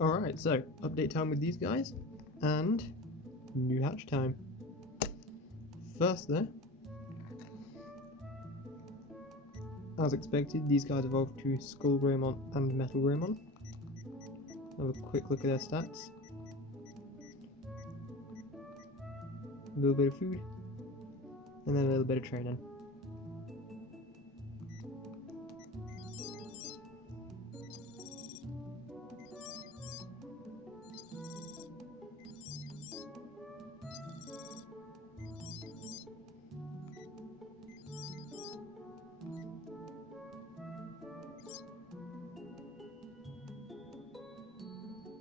Alright, so update time with these guys, and new hatch time. First though, as expected, these guys evolved to Skull Greymon and Metal Greymon. Have a quick look at their stats. A little bit of food, and then a little bit of training.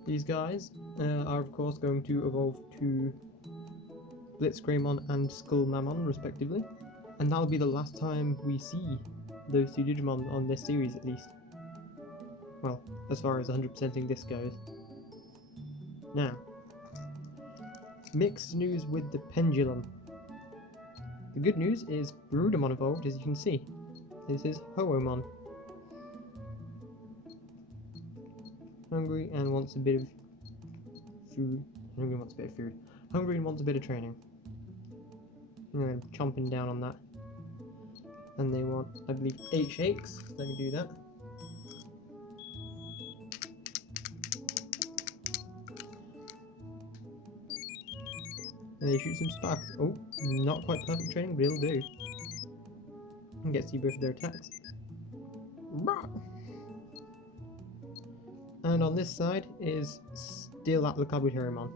These guys are of course going to evolve to Blitz Greymon and Skull Mammon respectively, and that'll be the last time we see those two Digimon on this series at least. Well, as far as 100%ing this goes. Now, mixed news with the Pendulum. The good news is Garudamon evolved, as you can see. This is Hoomon. Hungry and wants a bit of food. Hungry wants a bit of food. Hungry and wants a bit of training. I'm chomping down on that. And they want, I believe, 8 shakes. Let me do that. And they shoot some spark. Oh, not quite perfect training, but it'll do. And get to see both of their attacks. And on this side is still Atlacobuterimon.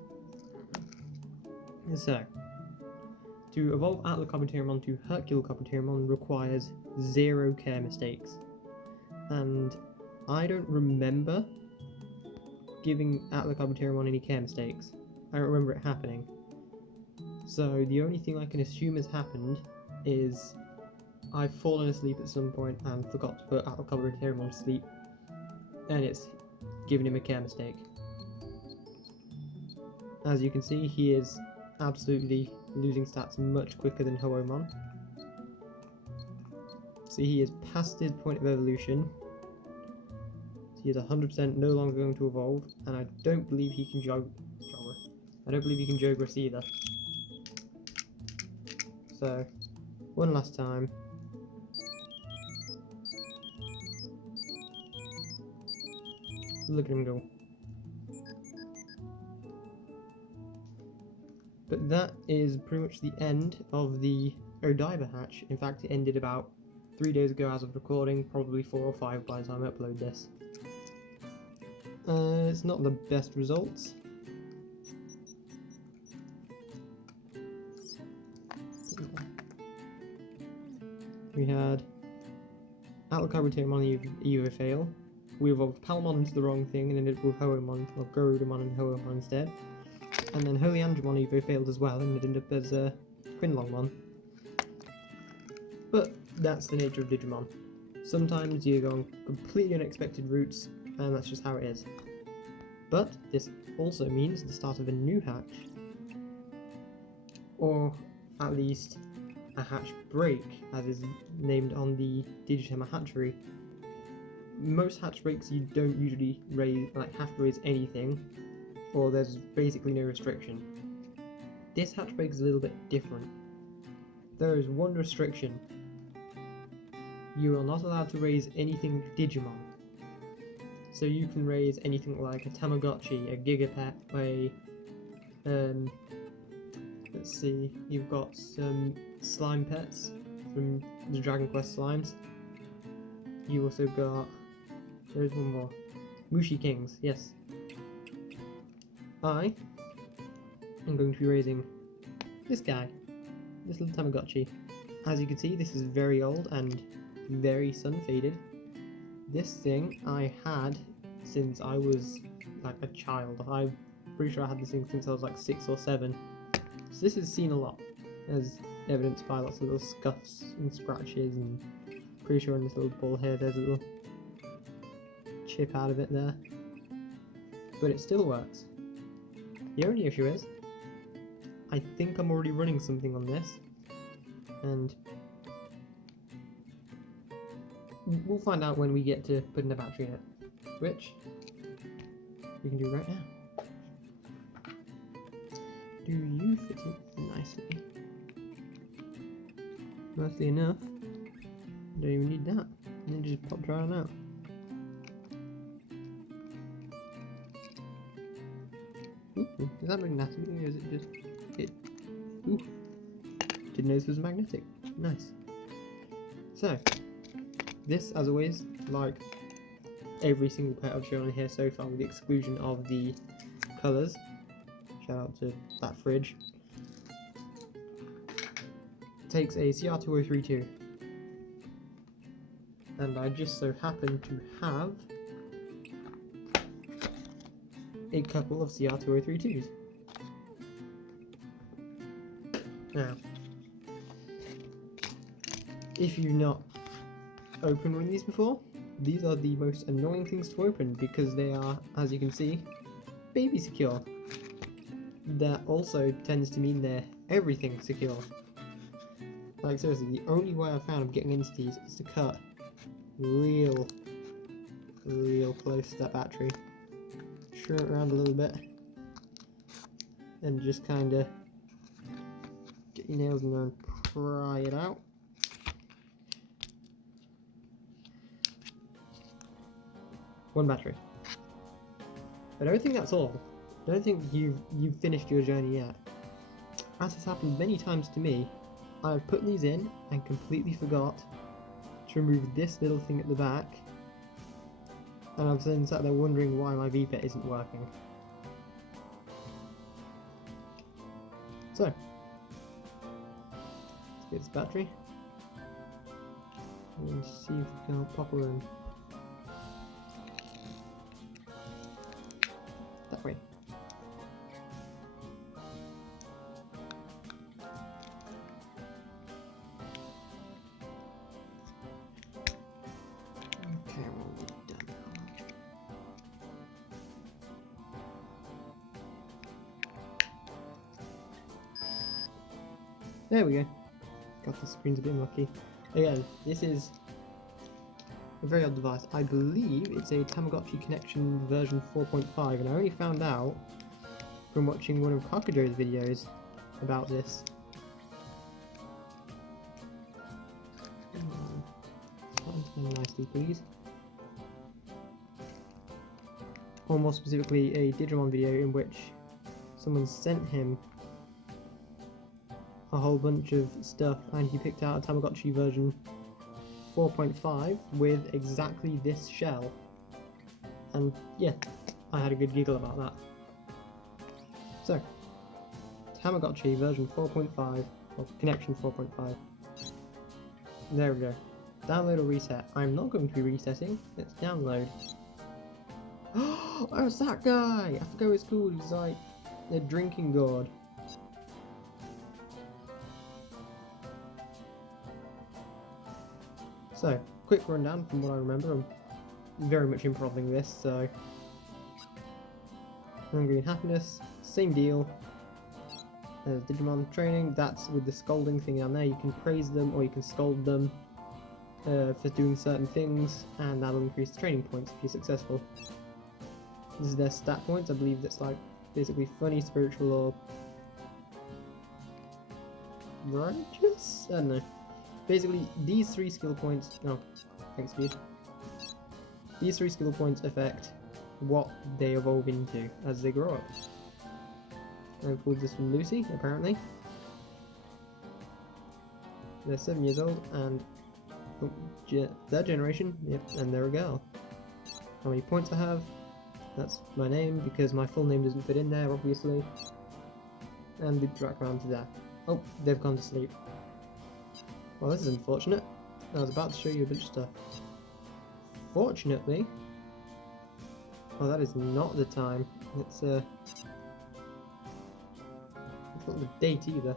So, to evolve Atlacobuterimon to Herculecobuterimon requires 0 care mistakes. And I don't remember giving Atlacobuterimon any care mistakes. I don't remember it happening. So the only thing I can assume has happened is I've fallen asleep at some point and forgot to put Atlacobuterimon to sleep, and it's given him a care mistake. As you can see, he is absolutely losing stats much quicker than Hoomon. See, he is past his point of evolution. So he is 100% no longer going to evolve, and I don't believe he can I don't believe he can Jogress either. So, one last time. Look at him go. But that is pretty much the end of the Odaiba hatch. In fact, it ended about 3 days ago as of recording, probably 4 or 5 by the time I upload this. It's not the best results. We had Atlacobuterimon Evo fail. We evolved Palmon into the wrong thing and ended up with Hoomon, or Garudamon and Hoomon instead. And then Holyandromon Evo failed as well and it ended up as Quinlongmon. But that's the nature of Digimon. Sometimes you go on completely unexpected routes, and that's just how it is. But this also means the start of a new hatch. Or at least a hatch break, as is named on the Digitama hatchery. Most hatch breaks you don't usually have to raise anything, or there's basically no restriction. This hatch break is a little bit different. There is one restriction. You are not allowed to raise anything Digimon. So you can raise anything like a Tamagotchi, a Gigapet, let's see, you've got some slime pets from the Dragon Quest slimes. You also got, there's one more, Mushi Kings, yes. I am going to be raising this guy, this little Tamagotchi. As you can see, this is very old and very sun faded. This thing I had since I was like a child. I'm pretty sure I had this thing since I was like 6 or 7. So this has seen a lot, as evidenced by lots of little scuffs and scratches, and pretty sure on this little ball here there's a little chip out of it there. But it still works. The only issue is, I think I'm already running something on this, and we'll find out when we get to putting a battery in it, which we can do right now. Do you fit in nicely? Nicely enough. Don't even need that. And then just pop right on out. Ooh, is that magnetic or is it just it? Ooh, didn't know this was magnetic. Nice. So, this, as always, like every single pet I've shown here so far, with the exclusion of the colours. Shout out to that fridge. Takes a CR2032, and I just so happen to have a couple of CR2032s. Now, if you've not opened one of these before, these are the most annoying things to open because they are, as you can see, baby secure. That also tends to mean they're everything secure. Like seriously, the only way I've found of getting into these is to cut real close to that battery, turn it around a little bit, and just kinda get your nails in there and pry it out. One battery. I don't think that's all. I don't think you've finished your journey yet. As has happened many times to me, I've put these in and completely forgot to remove this little thing at the back, and I've then sat there wondering why my VPET isn't working. So, let's get this battery and see if we can pop her in. That way. Okay, well, we're done. There we go. God, the screen's a bit mucky. Again, this is a very odd device. I believe it's a Tamagotchi connection version 4.5, and I only found out from watching one of Kakajo's videos about this. Nicely, please. Or more specifically, a Digimon video in which someone sent him a whole bunch of stuff, and he picked out a Tamagotchi version 4.5 with exactly this shell. And yeah, I had a good giggle about that. So, Tamagotchi version 4.5, or connection 4.5. There we go. Download or reset. I'm not going to be resetting. Let's download. Oh, it's that guy! I forgot what it's called. He's like a drinking gourd. So, quick rundown from what I remember. I'm very much improving this, so. Hungry and Happiness, same deal as Digimon Training. That's with the scolding thing down there. You can praise them or you can scold them for doing certain things, and that'll increase the training points if you're successful. This is their stat points. I believe that's like basically funny, spiritual, or righteous? I don't know. Basically, these 3 skill points. No, thanks, dude. These 3 skill points affect what they evolve into as they grow up. I pulled this from Lucy, apparently. They're 7 years old, and third generation, yep, and they're a girl. How many points I have? That's my name, because my full name doesn't fit in there, obviously. And the background to that. Oh, they've gone to sleep. Well, this is unfortunate. I was about to show you a bunch of stuff. Fortunately... Oh, that is not the time. It's not the date either.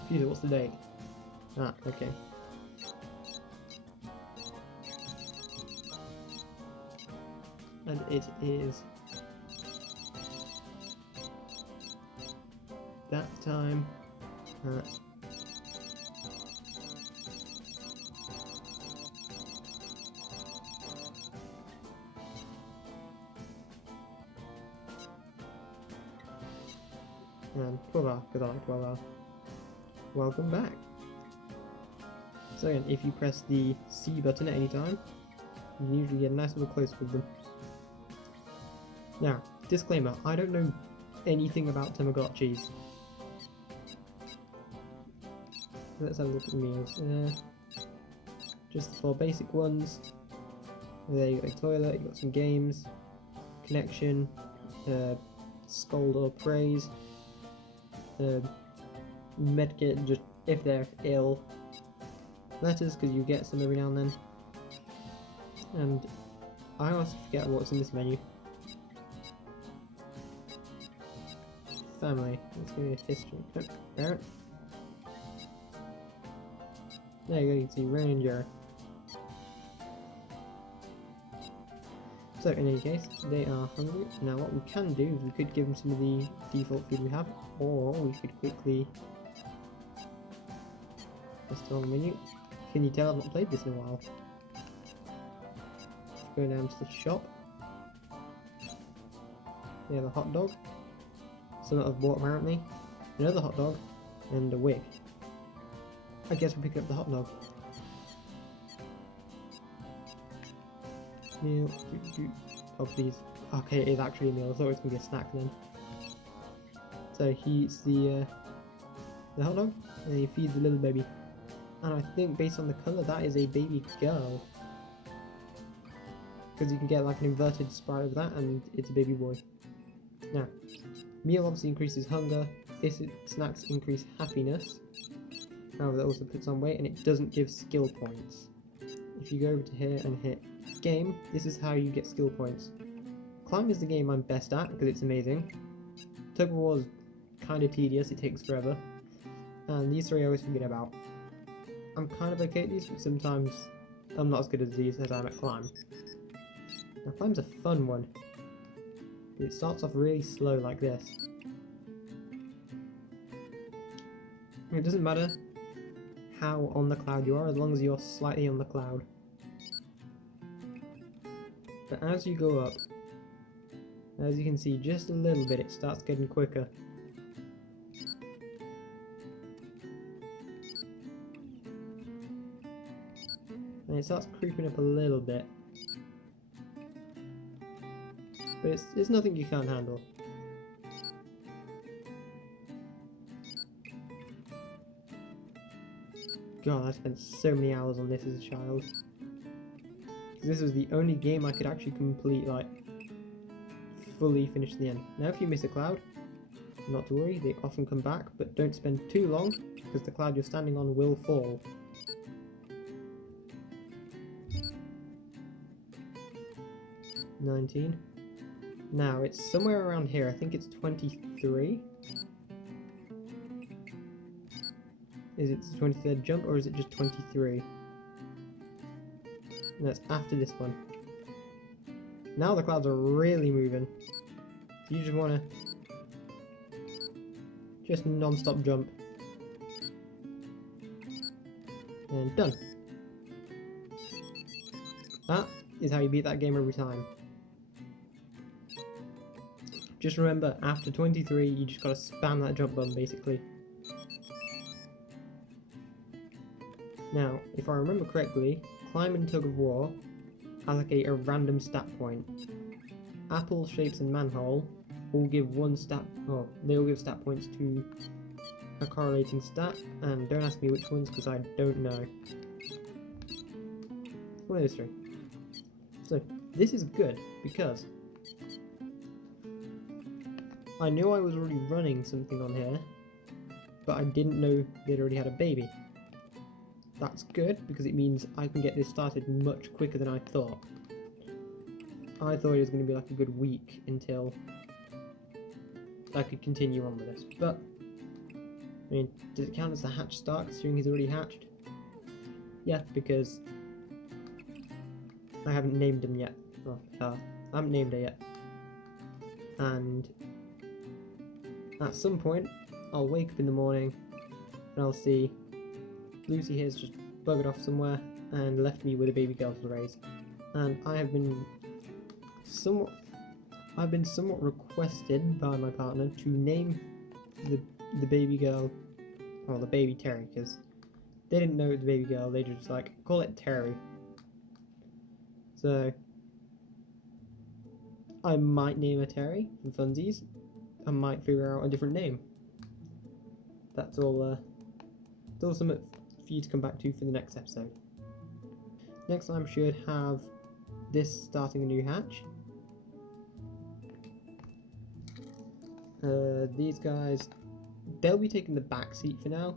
Computer, what's the date? Ah, okay. And it is that time at And 12 hour, because I like 12 hour. Welcome back. So again, if you press the C button at any time, you usually get a nice little close with them. Now, disclaimer, I don't know anything about Tamagotchis. Let's have a look at the meals. Just the 4 basic ones. There you got a toilet, you got some games, connection, scold or praise, medkit just if they're ill, letters because you get some every now and then, and I always forget what's in this menu. Family, let's go to history. Oh, parent. There you go, you can see Ranger. So in any case, they are hungry. Now what we can do is we could give them some of the default food we have, or we could quickly... That's the wrong menu. Can you tell I've not played this in a while? Go down to the shop. They have a hot dog. Some that I've bought apparently. Another hot dog. And a wig. I guess we'll pick up the hot dog. Meal. Oh please. Okay, it is actually a meal. I thought it was going to be a snack then. So he eats the hot dog and he feeds the little baby. And I think based on the colour that is a baby girl. Because you can get like an inverted sprite of that and it's a baby boy. Now, meal obviously increases hunger. This snacks increase happiness. However, that also puts on weight and it doesn't give skill points. If you go over to here and hit game, this is how you get skill points. Climb is the game I'm best at because it's amazing. Tug of War is kind of tedious, it takes forever. And these 3 I always forget about. I'm kind of okay at these, but sometimes I'm not as good at these as I am at Climb. Now Climb's a fun one. It starts off really slow like this. It doesn't matter how on the cloud you are, as long as you're slightly on the cloud. But as you go up, as you can see just a little bit, it starts getting quicker. And it starts creeping up a little bit. But it's nothing you can't handle. God, I spent so many hours on this as a child. This was the only game I could actually complete, like, fully finish to the end. Now if you miss a cloud, not to worry, they often come back, but don't spend too long, because the cloud you're standing on will fall. $19. Now, it's somewhere around here, I think it's 23. Is it the 23rd jump, or is it just 23? And that's after this one. Now the clouds are really moving. You just want to just non-stop jump. And done. That is how you beat that game every time. Just remember, after 23, you just gotta spam that jump button, basically. Now, if I remember correctly, Climb and Tug of War allocate a random stat point. Apple, Shapes and Manhole all give one stat, well, they all give stat points to a correlating stat, and don't ask me which ones because I don't know. One of those 3. So, this is good because I knew I was already running something on here, but I didn't know they'd already had a baby. That's good, because it means I can get this started much quicker than I thought. I thought it was going to be like a good week until I could continue on with this, but I mean, does it count as the hatch start considering he's already hatched? Yeah, because I haven't named him yet. Well, I haven't named her yet. And at some point, I'll wake up in the morning and I'll see Lucy here's just buggered off somewhere and left me with a baby girl to raise. And I've been somewhat requested by my partner to name the the baby girl, well, the baby Terry, because they didn't know it was the baby girl. They just like call it Terry. So I might name her Terry for funsies. I might figure out a different name. That's all. It's all something for you to come back to for the next episode. Next time should have this starting a new hatch. These guys, they'll be taking the back seat for now,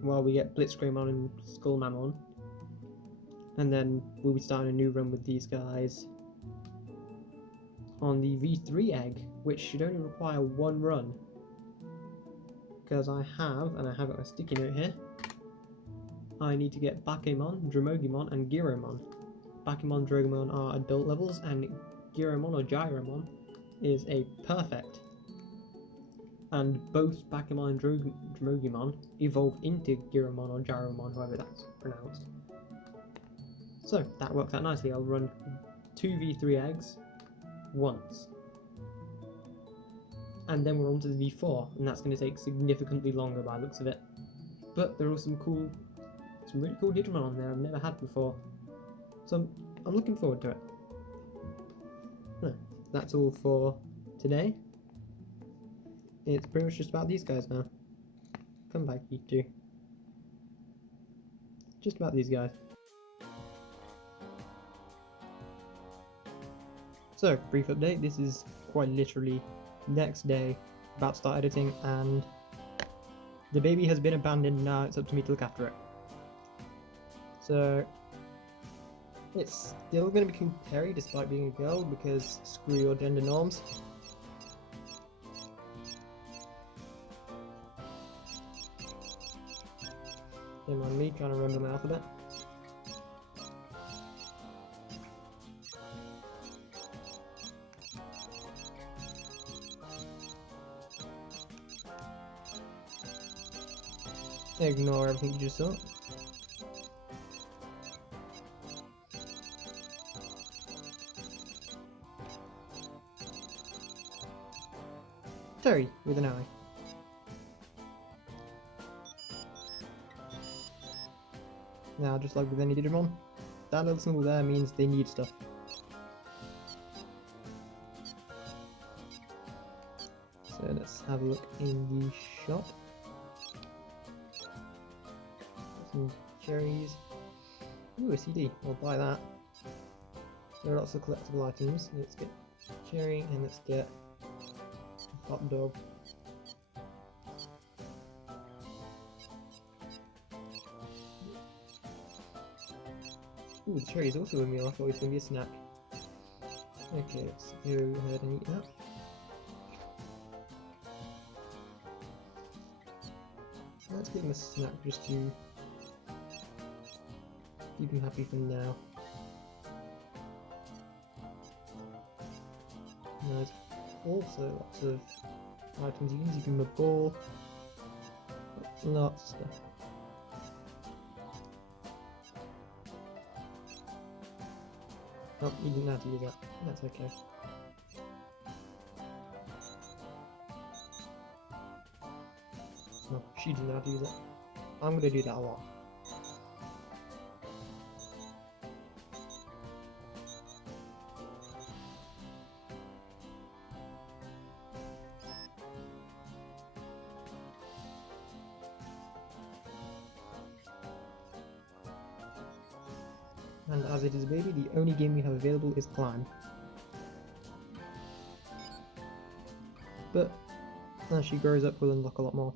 while we get Blitzcraemon and Skullmamon, and then we'll be starting a new run with these guys on the V3 egg, which should only require one run. Because I have got a sticky note here, I need to get Bakemon, Dromogimon, and Giromon. Bakemon and Dromogimon are adult levels, and Giromon or Gyromon is a perfect. And both Bakemon and Dromogimon evolve into Giromon or Gyromon, however that's pronounced. So that works out nicely. I'll run 2 V3 eggs once. And then we're on to the V4, and that's going to take significantly longer by the looks of it. But there are some really cool Digimon on there I've never had before. So I'm looking forward to it. That's all for today. It's pretty much just about these guys now. Come back, you two. Just about these guys. So, brief update. This is quite literally next day, about to start editing, and the baby has been abandoned. Now it's up to me to look after it. So it's still going to be called Terry despite being a girl, because screw your gender norms. Shame on me trying to remember my alphabet. Ignore everything you just saw. Terry with an I. Now, just like with any Digimon, that little symbol there means they need stuff. So let's have a look in the shop. Some cherries. Ooh, a CD. I'll buy that. There are lots of collectible items. Let's get cherry and let's get a hot dog. Ooh, the cherry is also a meal. I thought it was going to be a snack. Okay, let's go ahead and eat that. Let's give him a snack just to keep him happy for now. There's also lots of items you can use. You can give him a ball. Lots of stuff. Oh, you didn't have to use that. That's okay. Oh, she didn't have to use that. I'm gonna do that a lot. And as it is a baby, the only game we have available is Climb. But as she grows up, we'll unlock a lot more.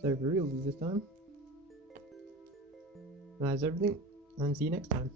So for real this time. That's everything, and see you next time.